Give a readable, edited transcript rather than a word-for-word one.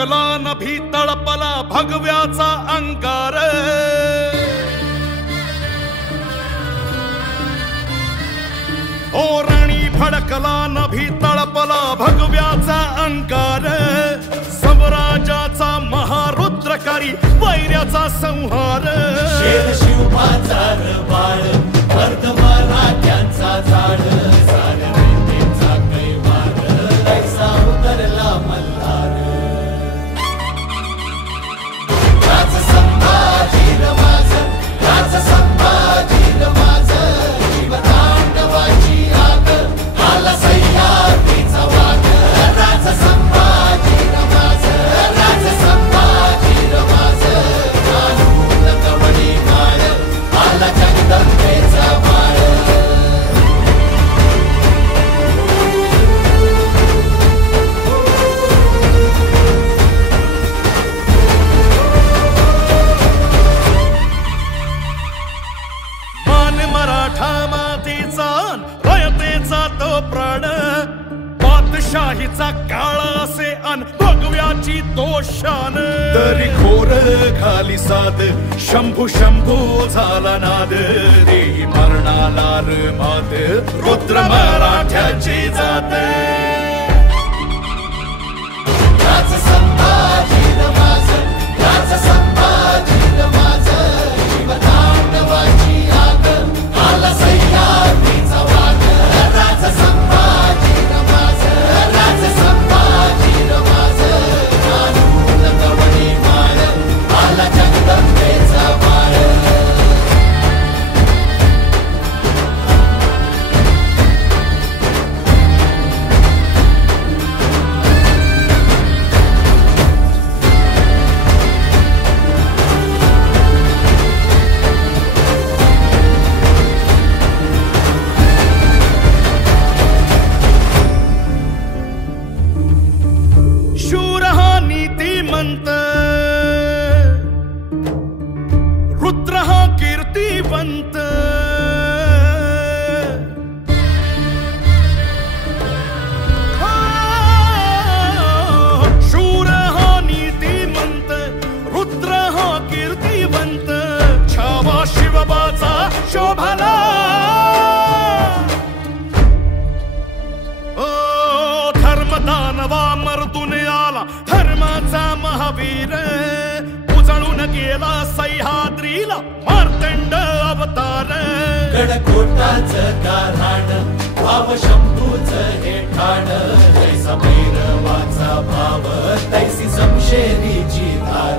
भडकला नभी तळपला भगव्याचा अंगार ओ रणी भडकला नभी तळपला भगव्याचा अंगार स्वराजाचा महारुद्रकारी वैर्याचा संहार शेर शिवबाचा बाळ वर्ध मराठ्यांचा झाड सार रयतेचा कैवार तैसा उतरला मल्हार राज संभाजी माझ राज संभाजी माझ जीवतांडवाची आग आला सह्याद्रीचा वाघ राज संभाजी माझ राज संभाजी माझ कानून कवडी माळ आला जगदंबेचा माळ मान मराठा मातीचा रयतेचा तो प्राण बादशाहीचा काळा असे अन भगव्याची तो शान तरी घोर खाली साद शंभू शंभू झाला नाद देही मरणाला र मात रुद्र मराठ्याची जात राज संभाजी माझ राज संभाजी माझ जीवतांडवाची आग आला सह्याद्रीचा वाघ राज संभाजी माझ राज संभाजी माझ कानून कवडी माळ आला जगदंबेचा माळ शूर हा नीतिमंत रुद्र हा कीर्तिवंत शूर हा नीतिमंत रुद्र हा कीर्तिवंत छावा शिवबाचा शोभला ओ धर्मदानवा मर्दून आला धर्माचा महावीर उजळून गेला सह्याद्रीला मार्तंड अवतार गडकोटाचं गाऱ्हाण भाव शंभूच हे ठाण जैसा भैरवाचा भाव तैसी समशेरीची धार